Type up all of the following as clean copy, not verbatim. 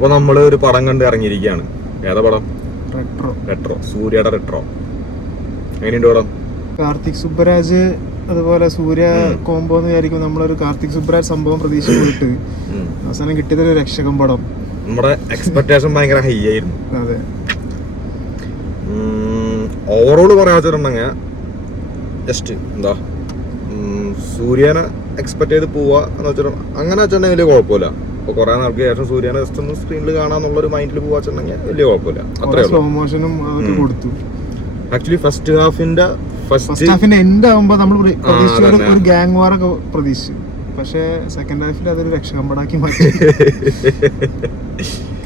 അപ്പൊ നമ്മള് ഒരു പടം കണ്ട് ഇറങ്ങിയിരിക്കുകയാണ്. ഏതാ പടം? റെട്രോ. സൂര്യയുടെ റെട്രോ. എങ്ങനെയുണ്ട് പടം? കാർത്തിക് സുബ്ബരാജ് അതുപോലെ സൂര്യ കോംബോ എന്ന് വിചാരിക്കും. നമ്മളൊരു കാർത്തിക് സുബ്ബരാജ് സംഭവം പ്രതീക്ഷ പോയിട്ട് അവസാനം കിട്ടിയതൊരു രക്ഷകൻ പടം. നമ്മുടെ എക്സ്പെക്ടേഷൻ ഭയങ്കര ഹൈ ആയിരുന്നു. അതെ. ഓവറോൾ പറയാ വെച്ചിട്ടുണ്ടെങ്കിൽ ജസ്റ്റ് എന്താ സൂര്യനെ എക്സ്പെക്ട് ചെയ്ത് പോവാ എന്ന് വെച്ചിട്ടുണ്ടെങ്കിൽ അങ്ങനെ വെച്ചിട്ടുണ്ടെങ്കിൽ വലിയ കുഴപ്പമില്ല. ഇപ്പൊ കുറെ നാൾക്ക് ശേഷം സൂര്യനെ ജസ്റ്റ് ഒന്ന് സ്ക്രീനിൽ കാണാന്നുള്ളൊരു മൈൻഡിൽ പോവാ വെച്ചിട്ടുണ്ടെങ്കിൽ വലിയ കുഴപ്പമില്ല. അത്രേ സ്ലോ മോഷനും അതൊക്കെ കൊടുത്തു. ആക്ച്വലി ഫസ്റ്റ് ഹാഫിന്റെ എൻഡ് ആവുമ്പോ നമ്മൾ ഒരു ഗാങ് വാറൊക്കെ പ്രതീക്ഷിച്ചു. പക്ഷെ സെക്കൻഡ് ഹാഫിൽ അതൊരു രക്ഷകമ്പടാക്കി മാറ്റി.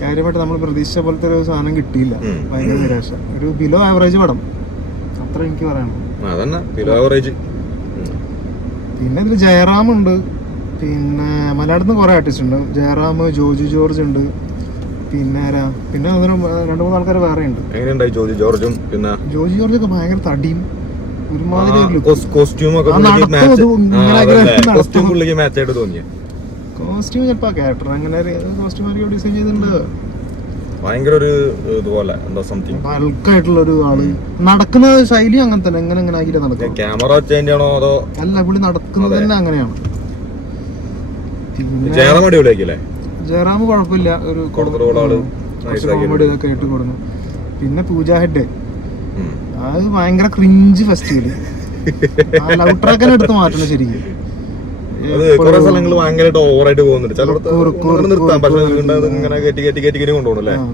കാര്യമായിട്ട് നമ്മൾ പ്രതീക്ഷിച്ച പോലത്തെ ഒരു സാധനം കിട്ടിയില്ല. ഭയങ്കര നിരാശ. ഒരു ബിലോ ആവറേജ് പടം, അത്ര എനിക്ക് പറയാനുള്ളൂ. പിന്നെ ഇതിൽ ജയറാം ഉണ്ട്, പിന്നെ മലയാളത്തിൽ നിന്ന് കുറെ ആർട്ടിസ്റ്റ് ഉണ്ട്. ജയറാം, ജോജു ജോർജ് ഉണ്ട്, പിന്നെ പിന്നെ 2-3 ആൾക്കാർ വേറെ ഉണ്ട്. ജോജു ജോർജ് ഒക്കെ ഭയങ്കര തടിയും ഒരുമാതിരി കോസ്റ്റ്യൂം ചിലപ്പോ ക്യാരക്ടർ അങ്ങനെ കോസ്റ്റ്യൂം ഡിസൈൻ ചെയ്തിട്ടുണ്ട്. ഭയങ്കര ഒരു ഇതുപോലെ എന്താ സംതിങ് ബൾക്കായിട്ടുള്ള ഒരു ആള്. നടക്കുന്ന ശൈലി അങ്ങനെ തന്നെ, എങ്ങനെ ആക്കിയിട്ട് നടക്കും. ക്യാമറ ചേഞ്ച് ആണോ അതോ? അല്ല, പുള്ളി നടക്കുന്നത് തന്നെ അങ്ങനെയാണ്. ജയറാം കുഴപ്പമില്ല, ഒരു കോമഡി ഇതൊക്കെ ആയിട്ട് കൊടുക്കുന്നു. പിന്നെ പൂജ ഹെഡ്, അത് ഭയങ്കര ക്രിഞ്ച് ഫെസ്റ്റിവല്. ലവ് ട്രാക്കിനെ എടുത്ത് മാറ്റണം ശരിക്കും.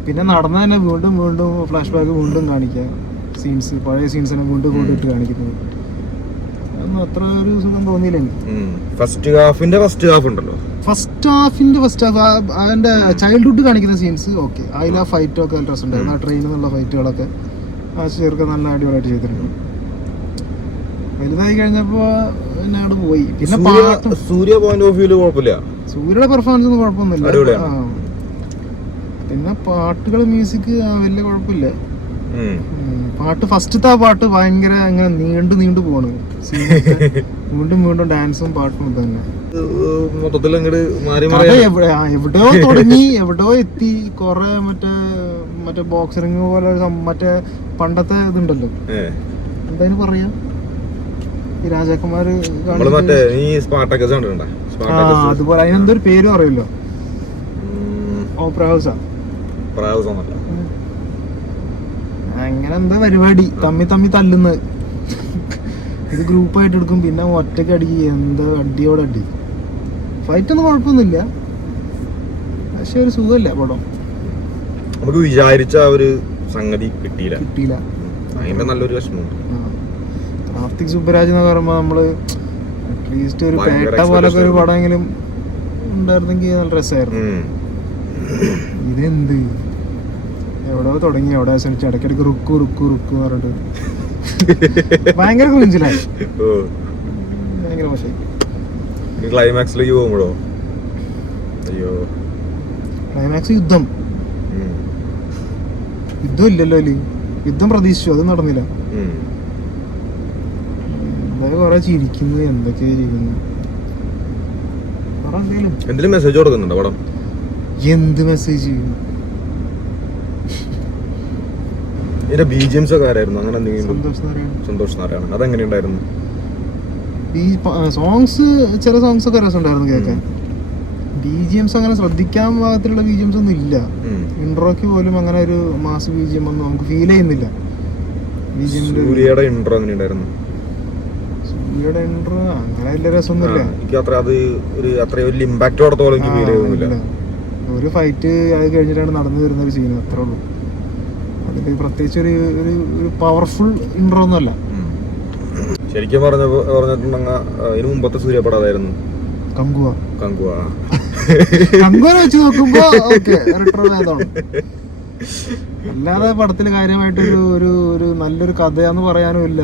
പിന്നെ നടന്ന തന്നെ വീണ്ടും വീണ്ടും ഫ്ലാഷ് ബാക്ക് വീണ്ടും കാണിക്കുക, സീൻസ് പഴയ സീൻസിനെ വീണ്ടും കൊണ്ടിട്ട് കാണിക്കുന്നത്. അതൊന്നും അത്ര ഒരു സുഖം തോന്നിയില്ല എനിക്ക്. ഫസ്റ്റ് ഹാഫിന്റെ ഫസ്റ്റ് ഹാഫ് അതിന്റെ ചൈൽഡ്ഹുഡ് കാണിക്കുന്ന സീൻസ് ഓക്കെ. അതിൽ ആ ഫൈറ്റ് ഒക്കെ നല്ല രസമുണ്ടായിരുന്നു. ആ ട്രെയിനിൽ നിന്നുള്ള ഫൈറ്റുകളൊക്കെ ആ ചേർക്ക് നല്ല അടിപൊളിയായിട്ട് ചെയ്തിട്ടുണ്ട്. വലുതായി കഴിഞ്ഞപ്പോ പിന്നെ അവിടെ പോയി. പിന്നെ സൂര്യ പോയിന്റ് ഓഫ് വ്യൂല് കുഴപ്പമില്ല, സൂര്യയുടെ പെർഫോമൻസ് ഒന്നും കുഴപ്പമൊന്നുമില്ല. പിന്നെ പാട്ടുകൾ, മ്യൂസിക് വലിയ കുഴപ്പമില്ല. പാട്ട് ഫസ്റ്റത്തെ ആ പാട്ട് ഭയങ്കര അങ്ങനെ നീണ്ടു പോണ്. വീണ്ടും വീണ്ടും ഡാൻസും പാട്ടും തന്നെ മൊത്തത്തിൽ എവിടെയോ തുടങ്ങി എവിടെയോ എത്തി. കൊറേ മറ്റേ ബോക്സിംഗ് പോലെ മറ്റേ പണ്ടത്തെ ഇതുണ്ടല്ലോ, എന്തായാലും പറയാ, ഈ രാജാക്കന്മാര് അതുപോലെ അതിനെന്തൊരു പേര് പറയുമല്ലോ. ഓപ്പറ ഹൗസാ അങ്ങനെ എന്താ പരിപാടി, തമ്മി തല്ലുന്നത്. ഇത് ഗ്രൂപ്പായിട്ട് എടുക്കും, പിന്നെ ഒറ്റയ്ക്ക് അടിക്കുക, എന്താ അടിയോടെ അടി. ഫൈറ്റ് ഒന്നും കുഴപ്പമൊന്നുമില്ല, പക്ഷെ ഒരു സുഖമില്ല പടം. നമുക്ക് വിചാരിച്ച ഒരു സംഗതി കിട്ടിയില്ല. അതിന്റെ നല്ലൊരു വിഷമമുണ്ട്. കാർത്തിക് സുബ്ബരാജ് എന്ന് പറയുമ്പോ നമ്മള് അറ്റ്ലീസ്റ്റ് ഒരു പേട്ട പോലൊക്കെ ഒരു പടമെങ്കിലും ഉണ്ടായിരുന്നെങ്കിൽ നല്ല രസമായിരുന്നു. ഇതെന്ത് എവിടെയോ തുടങ്ങി, എവിടെ ശ്രമിച്ചു, ഇടയ്ക്കിടയ്ക്ക് റുക്കു പറഞ്ഞിട്ട് ഭയങ്കര കുഞ്ചിലായി. ഭയങ്കര മോശമായി. ക്ലൈമാക്സിലേക്ക് പോകുമ്പോഴോ ക്ലൈമാക്സ് യുദ്ധം ഇല്ലല്ലോ അതില്. യുദ്ധം പ്രതീക്ഷിച്ചു, അത് നടന്നില്ല. എന്തായാലും കൊറേ ചിരിക്കുന്നു, എന്തൊക്കെയാ ചെയ്യുന്നു. എന്തെങ്കിലും മെസ്സേജ് കൊടുക്കുന്നുണ്ടോ പടം? എന്ത് മെസ്സേജ്? ഇതിന്റെ BGMs ഒക്കെ ആരായിരുന്നു? അങ്ങനെ സന്തോഷ് നാരായണൻ, അതെങ്ങനെയുണ്ടായിരുന്നു? സോങ്സ്, ചില സോങ്സ് ഒക്കെ രസമുണ്ടായിരുന്നു കേൾക്കാൻ. BGMs അങ്ങനെ ശ്രദ്ധിക്കാൻ പാകത്തിലുള്ള BGMs ഒന്നും ഇല്ല. ഇൻട്രോക്ക് പോലും അങ്ങനെ ഒരു മാസ് BGM ഒന്നും നമുക്ക് ഫീൽ ചെയ്യുന്നില്ല. സൂര്യയുടെ ഇൻട്രോ എങ്ങനെയുണ്ടായിരുന്നു? സൂര്യയുടെ ഇൻട്രോ അങ്ങനെ വലിയ രസമൊന്നുമില്ല. അത്ര വലിയ ഇമ്പാക്ട് കൊടുത്തോളം എനിക്ക് ഫീൽ ചെയ്യുന്നില്ല. ഒരു ഫൈറ്റ് അത് കഴിഞ്ഞിട്ടാണ് നടന്നു വരുന്ന ഒരു സീൻ, അത്രേ ഉള്ളൂ. അതിൽ പ്രത്യേകിച്ച് ഒരു പവർഫുൾ ഇൻട്രോ ഒന്നും അല്ല. ശരിക്കും പറഞ്ഞിട്ടുണ്ടെങ്കിൽ ഇതിനു മുമ്പത്തെ സൂര്യപടം അതായിരുന്നു കങ്കുവ വെച്ച് നോക്കുമ്പോ അല്ലാതെ പടത്തില് കാര്യമായിട്ട് ഒരു നല്ലൊരു കഥയാന്ന് പറയാനും ഇല്ല,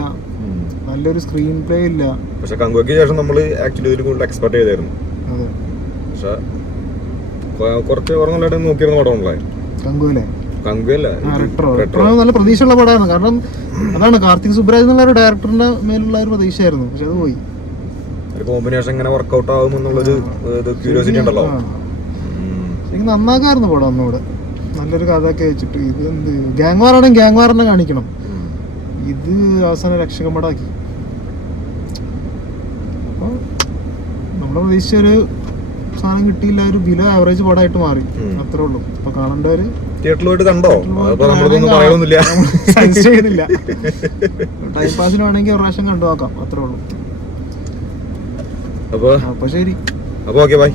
നല്ലൊരു സ്ക്രീൻ പ്ലേ ഇല്ല. പക്ഷെ കങ്കുവയ്ക്ക് ശേഷം നമ്മള് ആക്ച്വലി ഇതിൽ കൂടുതൽ എക്സ്പെക്ട് ചെയ്തായിരുന്നു. പക്ഷെ കുറച്ച് ഓർമ്മ നോക്കിയിരുന്ന പടം റെട്രോ നല്ല പ്രതീക്ഷയുള്ള പടമായിരുന്നു. കാരണം അതാണ് കാർത്തിക് സുബ്ബരാജ് എന്നുള്ള ഒരു ഡയറക്ടറിന്റെ മേലുള്ള ഒരു പ്രതീക്ഷയായിരുന്നു. പക്ഷെ അത് പോയി. കോമ്പിനേഷൻ ഇങ്ങനെ വർക്ക്ഔട്ട് ആവുമെന്നുള്ളൊരു ക്യൂരിയോസിറ്റി ഉണ്ടല്ലോ. ശരിക്കും നന്നാക്കായിരുന്നു പടം ഒന്നുകൂടെ. നല്ലൊരു കഥയൊക്കെ വെച്ചിട്ട്. ഇത് എന്ത് ഗ്യാങ് വാറാണെങ്കിൽ ഗ്യാങ് വാറിനെ കാണിക്കണം. ഇത് അവസാനം രക്ഷകൻ പടമാക്കി. അപ്പോൾ നമ്മളെ പ്രതീക്ഷിച്ചൊരു സാധനം കിട്ടിയില്ല. ഒരു ബിലോ ആവറേജ് പടമായിട്ട് മാറി. അത്രേ ഉള്ളൂ. അപ്പൊ കാണേണ്ടവര് തിയേറ്ററിൽ പോയിട്ട് കണ്ടോ? നമ്മളൊന്നും പറയണമെന്നില്ല, സജസ്റ്റ് ചെയ്യുന്നില്ല. ടൈം പാസിന് വേണമെങ്കിൽ ഒരു പ്രാവശ്യം കണ്ടു നോക്കാം. അത്രേ ഉള്ളൂ. അപ്പൊ ശരി. അപ്പൊ ഓക്കെ ബൈ.